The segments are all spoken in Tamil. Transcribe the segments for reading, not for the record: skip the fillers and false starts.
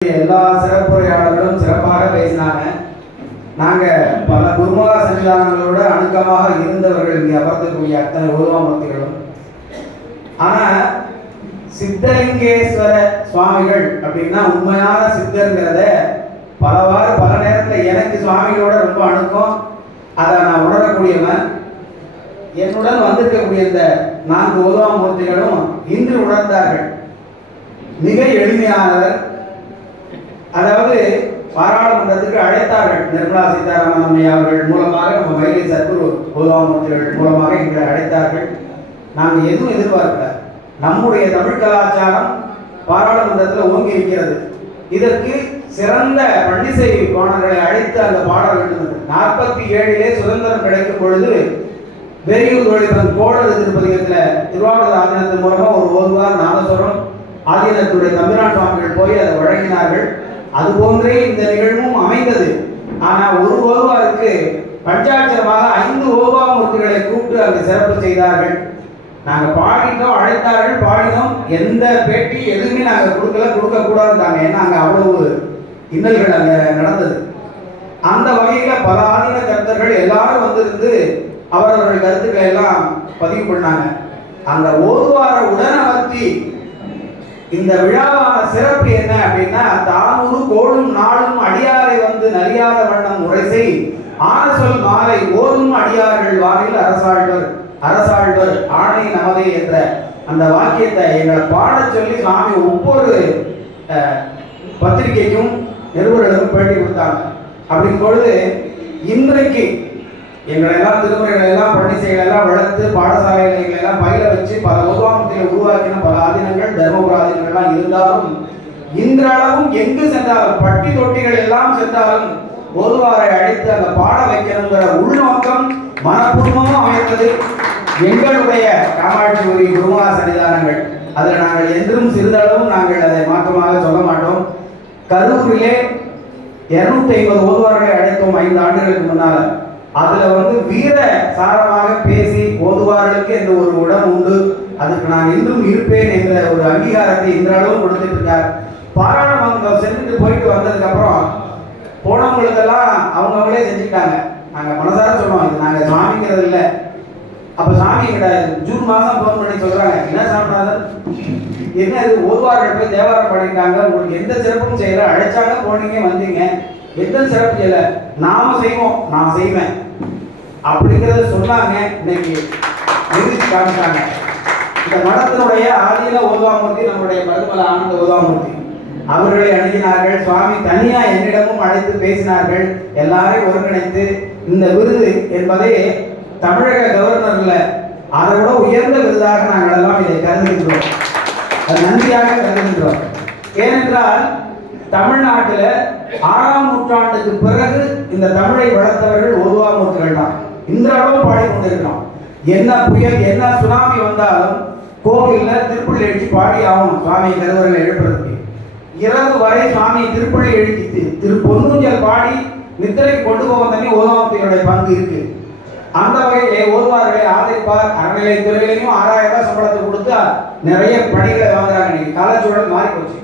எல்லா சிறப்புரையாளர்களும் சிறப்பாக பேசினாங்க. நாங்கள் பல குருமகா சன்னிதானங்களோட அணுக்கமாக இருந்தவர்கள் இங்கே அமர்ந்தக்கூடிய அத்தனை உருவாமூர்த்திகளும். ஆனால் சித்தலிங்கேஸ்வர சுவாமிகள் அப்படின்னா உண்மையான சித்தருங்கிறத பல நேரத்தில் எனக்கு சுவாமிகளோட ரொம்ப அணுக்கம். அதை நான் உணரக்கூடியவன். என்னுடன் வந்திருக்கக்கூடிய இந்த 4 உருவாமூர்த்திகளும் இன்று உணர்ந்தார்கள். மிக எளிமையானவர். அதாவது பாராளுமன்றத்துக்கு அழைத்தார்கள். நிர்மலா சீதாராமன் அம்மையா அவர்கள் மூலமாக நம்ம மயிலை சத்குரு உருவாமூர்த்திகள் மூலமாக எங்களை அழைத்தார்கள். நாங்கள் எதுவும் எதிர்பார்க்கல. நம்முடைய தமிழ் கலாச்சாரம் பாராளுமன்றத்தில் ஓங்கி இருக்கிறது. இதற்கு சிறந்த பன்னிசை பாடல்களை அழைத்து அந்த பாடல் இருந்தது. 47 சுதந்திரம் கிடைக்கும் பொழுது வெறியூர் ஒளிபன் கோடல் திருப்பதிகத்தில் திருவாவூர் ஆதீனத்தின் மூலமாக ஒரு ஓதுவார் நாதஸ்வரம் ஆதீனத்துடைய தம்பிரான் சுவாமிகள் போய் அதை வழங்கினார்கள். அதுபோன்றே இந்த நிகழ்வும் அமைந்தது. ஆனால் ஒரு ஓதுவாருக்கு பஞ்சாட்சரமாக 5 ஓதுவாமூர்த்திகளை கூப்பிட்டு அங்கு சிறப்பு செய்தார்கள். நாங்கள் பாடினோம், அழைத்தார்கள், பாடினோம். எந்த பேட்டி எதுவுமே நாங்கள் கொடுக்கக்கூடாதுட்டாங்க. ஏன்னா அங்கே அவ்வளவு இன்னல்கள் அங்கே நடந்தது. அந்த வகையில் பல ஆதீன கருத்தர்கள் எல்லாரும் வந்திருந்து அவரவர்கள் கருத்துக்களை எல்லாம் பதிவு பண்ணாங்க. அந்த ஓதுவார உடனமர்த்தி இந்த விழாவான சிறப்பு என்ன அப்படின்னா, தானூறு கோளும் நாளும் அடியாரை வந்து நலியாத வண்ணம் முறைசை ஆனசொல் மாலை ஓதும் அடியார்கள் வானில் அரசாழ்வர் ஆணை நமதே என்ற அந்த வாக்கியத்தை எங்களை பாட சொல்லி சுவாமி ஒவ்வொரு பத்திரிகைக்கும் நிருபர்களுக்கும் பேட்டி கொடுத்தாங்க. அப்படிங்கும் பொழுது இன்றைக்கு எங்களெல்லாம் திருமுறைகளை எல்லாம் பன்னிசைகளை எல்லாம் வளர்த்து பாடசாலைகளை எல்லாம் பயில வச்சு பல உருவாமூர்த்திகளை உருவாக்கின பல ஆதீனங்கள் தர்மபுர ஆதீனங்கள்லாம் இருந்தாலும் இன்றளவும் எங்கு சென்றாலும் பட்டி தொட்டிகள் எல்லாம் சென்றாலும் ஓதுவாரை அழைத்து அந்த பாட வைக்கணுங்கிற உள்நோக்கம் மனப்பூர்வமும் அமைந்தது எங்களுடைய காமாட்சிபுரி குருமகா சன்னிதானங்கள். அதில் நாங்கள் என்றும் சிறிதளவும் நாங்கள் அதை மாற்றமாக சொல்ல மாட்டோம். கரூரிலே 250 ஓதுவார்களை அழைத்தோம் 5 ஆண்டுகளுக்கு முன்னால். அதுல வீர சாரமாக பேசி ஓதுவார்களுக்கு என்ற ஒரு இடம் உண்டு, அதுக்கு நான் இன்றும் இருப்பேன் என்ற ஒரு அங்கீகாரத்தை இன்றளவும் கொடுத்துட்டு இருக்கார். பாராளுமன்றம் சென்றுட்டு போயிட்டு வந்ததுக்கு அப்புறம் போனவங்களுக்கெல்லாம் அவங்களே செஞ்சுக்கிட்டாங்க. நாங்க மனசார சொன்னோம், இது நாங்க சாமிங்கிறது இல்லை. அப்ப சாமி கிடையாது. ஜூன் மாசம் போன் பண்ணி சொல்றாங்க, என்ன சாமிநாதன் என்ன இது ஓதுவார்கள் போய் தேவாரம் பண்ணிட்டாங்க, உங்களுக்கு எந்த சிறப்பும் செய்யல, அழைச்சாங்க போனீங்க வந்தீங்க, எந்த சிறப்பு செய்யல, நாம செய்வோம், நான் செய்வேன் அப்படிங்கிறத சொன்னாங்க. இன்னைக்கு நிரூபிச்சு காமிச்சாங்க. இந்த மடத்தினுடைய ஆதியில ஓதுவாமூர்த்தி நம்முடைய மருதமலை ஆனந்த ஓதுவாமூர்த்தி அவர்களை அணுகினார்கள். சுவாமி தனியா என்னிடமும் அழைத்து பேசினார்கள். எல்லாரையும் ஒருங்கிணைத்து இந்த விருது என்பதை தமிழக கவர்னர்ல அதை விட உயர்ந்த விருதாக நாங்கள் எல்லாம் இதை கருதுகின்றோம். அது நன்றியாக கருதுகின்றோம். ஏனென்றால் தமிழ்நாட்டில் 6ஆம் நூற்றாண்டுக்கு பிறகு இந்த தமிழை வளர்த்தவர்கள் ஓதுவாமூர்த்திகள் தான். இன்றளவும் பாடிக்கொண்டிருக்கிறோம். என்ன புயல் என்ன சுனாமி வந்தாலும் கோவில்ல திருப்பள்ளி எழுச்சி பாடி ஆகணும். சுவாமி கருவறையில் எழுப்புறதுக்கு இரவு வரை சுவாமி திருப்பள்ளி எழுச்சி பொன்னூஞ்சல் பாடி நித்திரைக்கு கொண்டு போக தண்ணி ஓதுவாமூர்த்திகளுடைய பங்கு இருக்கு. அந்த வகையிலே ஓதுவார்களை ஆதரிப்பார். அறநிலையத்துறையிலையும் 6000 ரூபாய் சம்பளத்தை கொடுத்து நிறைய பணிகளை வாங்குறாங்க. இன்னைக்கு காலச்சூழல் மாறி போச்சு.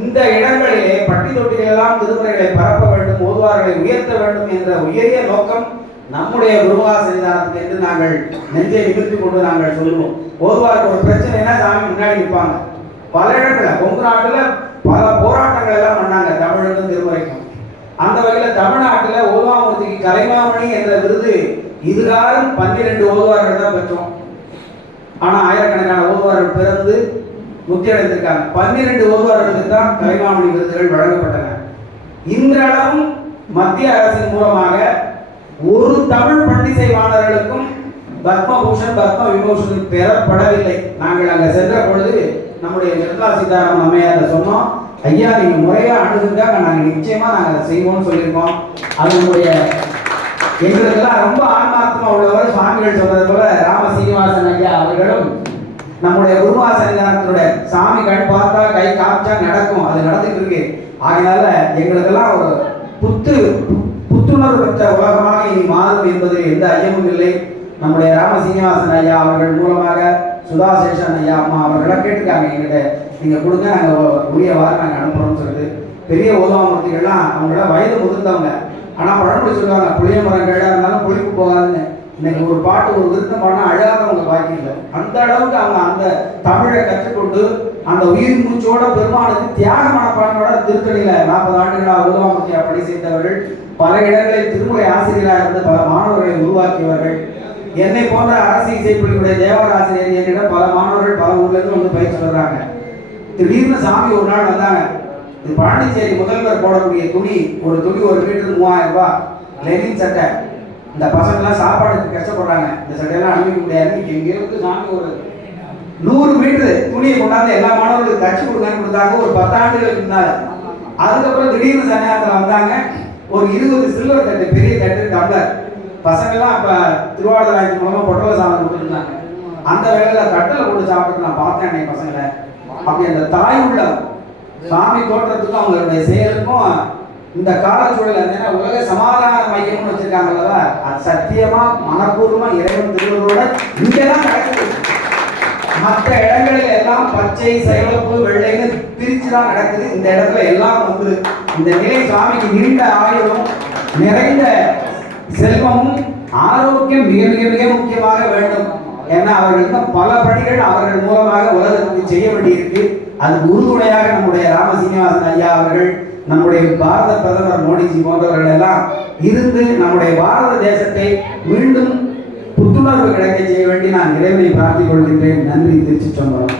இந்த இடங்களிலே பட்டி தொட்டிகள் எல்லாம் திருமுறைகளை பரப்ப வேண்டும், ஓதுவார்களை உயர்த்த வேண்டும் என்ற உயரிய நோக்கம் நம்முடைய குருமகா சன்னிதானத்துக்கு என்று நாங்கள் நெஞ்சை நிமிர்த்தி கொண்டு நாங்கள் சொல்லுவோம். ஓதுவாருக்கு ஒரு பிரச்சனைனா சாமி முன்னாடி நிற்பாங்க. பல இடங்களில் கொங்கு நாட்டுல பல போராட்டங்கள் எல்லாம் பண்ணாங்க தமிழுக்கும் திருமுறைக்கும். அந்த வகையில் தமிழ்நாட்டில் ஓதுவாமூர்த்திக்கு கலைமாமணி என்ற விருது இதுகாரும் 12 ஓதுவார்கள் தான் பெற்றோம். ஆனால் ஆயிரக்கணக்கான ஓதுவார்கள் பிறந்து முத்தி அடைந்திருக்காங்க. 12 ஓதுவார்களுக்கு தான் கலைமாமணி விருதுகள் வழங்கப்பட்டன. இன்றளவும் மத்திய அரசின் மூலமாக ஒரு தமிழ் பன்னிசை மாணவர்களுக்கும் பத்மபூஷன் பத்ம விபூஷன் பெறப்படவில்லை. நாங்கள் அங்கே சென்ற பொழுது நம்முடைய நிர்மலா சீதாராமன் அம்மையார் சொன்னோம், ஐயா நீங்க முறையா அணுகுங்க, நாங்கள் நிச்சயமா நாங்கள் செய்வோம்னு சொல்லியிருக்கோம். அதனுடைய எங்களுக்கெல்லாம் ரொம்ப ஆன்மார்த்தமா உள்ளவர். சுவாமிகள் சொல்றது போல ராம சீனிவாசன் ஐயா அவர்களும் நம்முடைய குருமகா சன்னிதானத்தினுடைய சாமி கண் பார்த்தா கை காமிச்சா நடக்கும், அது நடந்துட்டு இருக்கு. ஆகையால எங்களுக்கெல்லாம் ஒரு புத்துணர்வு பெற்ற உலகமாக இனி மாறும் என்பதில் எந்த ஐயமும் இல்லை. நம்முடைய ராம சீனிவாசன் ஐயா அவர்கள் மூலமாக சுதாசேஷன் ஐயா அம்மா அவர்களாம் கேட்டிருக்காங்க, எங்கிட்ட நீங்கள் கொடுங்க, நாங்கள் உரியவாறு நாங்கள் அனுப்புகிறோம்னு சொல்லிட்டு பெரிய ஓதாமூர்த்திகள்லாம் அவங்கள வயது முதிர்ந்தவங்க. ஆனால் பழமொழி சொல்லுவாங்க, புளிய மரம் கேடாக இருந்தாலும் புளிப்பு போகாதுன்னு. இன்னைக்கு ஒரு பாட்டு ஒரு விருத்தம் பாடினா அழகாதவங்க பாக்கி இல்லை. அந்த அளவுக்கு அவங்க அந்த தமிழை கற்றுக்கொண்டு அந்த உயிர் மூச்சோட பெருமானுக்கு தியாக மனப்பான்மையோட திருத்தணியில 40 ஆண்டுகளாக ஓதாமூர்த்தியா பணி செய்தவர்கள். பல இடங்களில் திருமுறை ஆசிரியராக இருந்து பல மாணவர்களை உருவாக்கியவர்கள். என்னை போன்ற அரசு இசைப்பள்ளியுடைய தேவர ஆசிரியர் என்னிடம் பல மாணவர்கள் பல ஊர்ல இருந்து வந்து பயிற்சி வர்றாங்க. திடீர்னு சாமி ஒரு நாள் வந்தாங்க. இது பாண்டிச்சேரி முதல்வர் போடக்கூடிய துணி, ஒரு துணி 1 மீட்டர் 3000 ரூபாய், லெனின் சட்டை. இந்த பசங்கள்லாம் சாப்பாடுக்கு கஷ்டப்படுறாங்க, இந்த சட்டையெல்லாம் அனுப்பிக்க முடியாது. எங்கேயிருந்து சாமி ஒரு 100 மீட்டர் துணியை கொண்டாந்து எல்லா மாணவர்களுக்கு தச்சு கொடுங்கன்னு கொடுத்தாங்க ஒரு 10 ஆண்டுகளுக்கு முன்னால. அதுக்கப்புறம் திடீர்னு சன்னியாசத்தில் வந்தாங்க. ஒரு 20 சில்வர் தட்டு, பெரிய தட்டு, டம்ளர். பசங்கள்லாம் அப்போ திருவாரூர் மூலமாக பொட்டல சாதம் கொடுத்துருந்தாங்க. அந்த வேலையில் கட்டளை போட்டு சாப்பிட்டு நான் பார்த்தேன் என் பசங்களை. அப்படி அந்த தாய் உள்ள சாமி தோற்றத்துக்கும் அவங்களுடைய செயலுக்கும் இந்த காலச்சூழல் இருந்தேன்னா உலக சமாதான மையம்னு வச்சிருக்காங்கல்லவா, அது சத்தியமா மனப்பூர்வமா இறைவன் திருவருளோட இங்கதான் நடக்குது. மற்ற இடங்களில் எல்லாம் பச்சை சிவப்பு வெள்ளைன்னு பிரிச்சுதான் நடக்குது. இந்த இடத்துல எல்லாம் வந்து இந்த நிலை சுவாமிக்கு நீண்ட ஆயுளும் நிறைந்த செல்வமும் ஆரோக்கியம் மிக மிக மிக முக்கியமாக வேண்டும். ஏன்னா அவர்கள் இன்னும் பல பணிகள் அவர்கள் மூலமாக உலகத்துக்கு செய்ய வேண்டியிருக்கு. அதுக்கு உறுதுணையாக நம்முடைய ராம சீனிவாசன் ஐயா அவர்கள், நம்முடைய பாரத பிரதமர் மோடிஜி போன்றவர்கள் எல்லாம் இருந்து நம்முடைய பாரத தேசத்தை மீண்டும் புத்துணர்வு கிடைக்க செய்ய வேண்டி நான் இறைவனை பிரார்த்திக் கொள்கின்றேன். நன்றி. திருச்சிற்றம்பலம்.